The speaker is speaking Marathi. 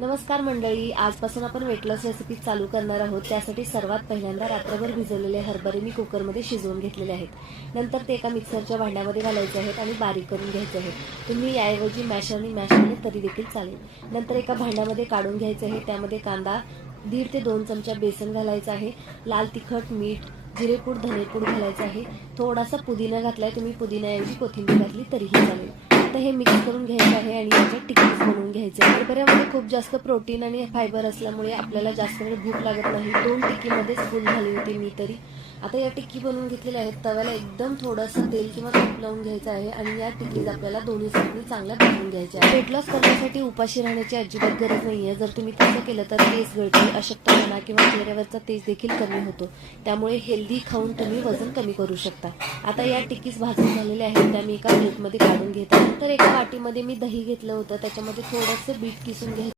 नमस्कार मंडळी, आजपासून आपण वेट लॉस रेसिपी चालू करणार आहोत। त्यासाठी सर्वात पहिल्यांदा रात्रभर भिजवलेले हरभरे मी कुकरमध्ये शिजवून घेतलेले आहेत। नंतर ते एका मिक्सरच्या भांड्यामध्ये घालायचे आहेत आणि बारीक करून घ्यायचे आहेत। तुम्ही याऐवजी मॅशरने मॅश केले तरी देखील चालेल। नंतर एका भांड्यामध्ये काढून घ्यायचे आहे। त्यामध्ये कांदा, 1.5 ते 2 चमचा बेसन घालायचं आहे, लाल तिखट, मीठ, जिरेपूड, धनेपूड घालायचं आहे, थोडासा पुदिना घातलाय, तुम्ही पुदिन्याऐवजी कोथिंबीर घातली तरीही चालेल। आता हे मिक्स करून घ्यायचं आहे आणि याच्या टिक्कीज बनवून घ्यायचे। हरभऱ्यामध्ये खूप जास्त प्रोटीन आणि फायबर असल्यामुळे आपल्याला जास्त वेळ भूक लागत नाही। 2 टिक्कीमध्येच फुल झाली होती मी तरी। आता या टिक्की बनवून घेतलेल्या आहेत। तव्याला एकदम थोडंसं तेल किंवा तूप लावून घ्यायचं आहे आणि या टिक्कीज आपल्याला दोन्ही साईडनी चांगल्या भाजून घ्यायच्या आहेत। वेट लॉस करण्यासाठी उपाशी राहण्याची अजिबात गरज नाहीये। जर तुम्ही तसं केलं तर केस गळती, अशक्तपणा किंवा चेहऱ्यावरचा तेज देखील कमी होतो। त्यामुळे हेल्दी खाऊन तुम्ही वजन कमी करू शकता। आता या टिक्कीज भाजून झालेल्या आहेत, त्या मी एका प्लेटमध्ये काढून घेते। तर एका वाटीमध्ये मी दही घेतलं होतं, त्याच्यामध्ये थोडंसं बीट किसून घ्यायचं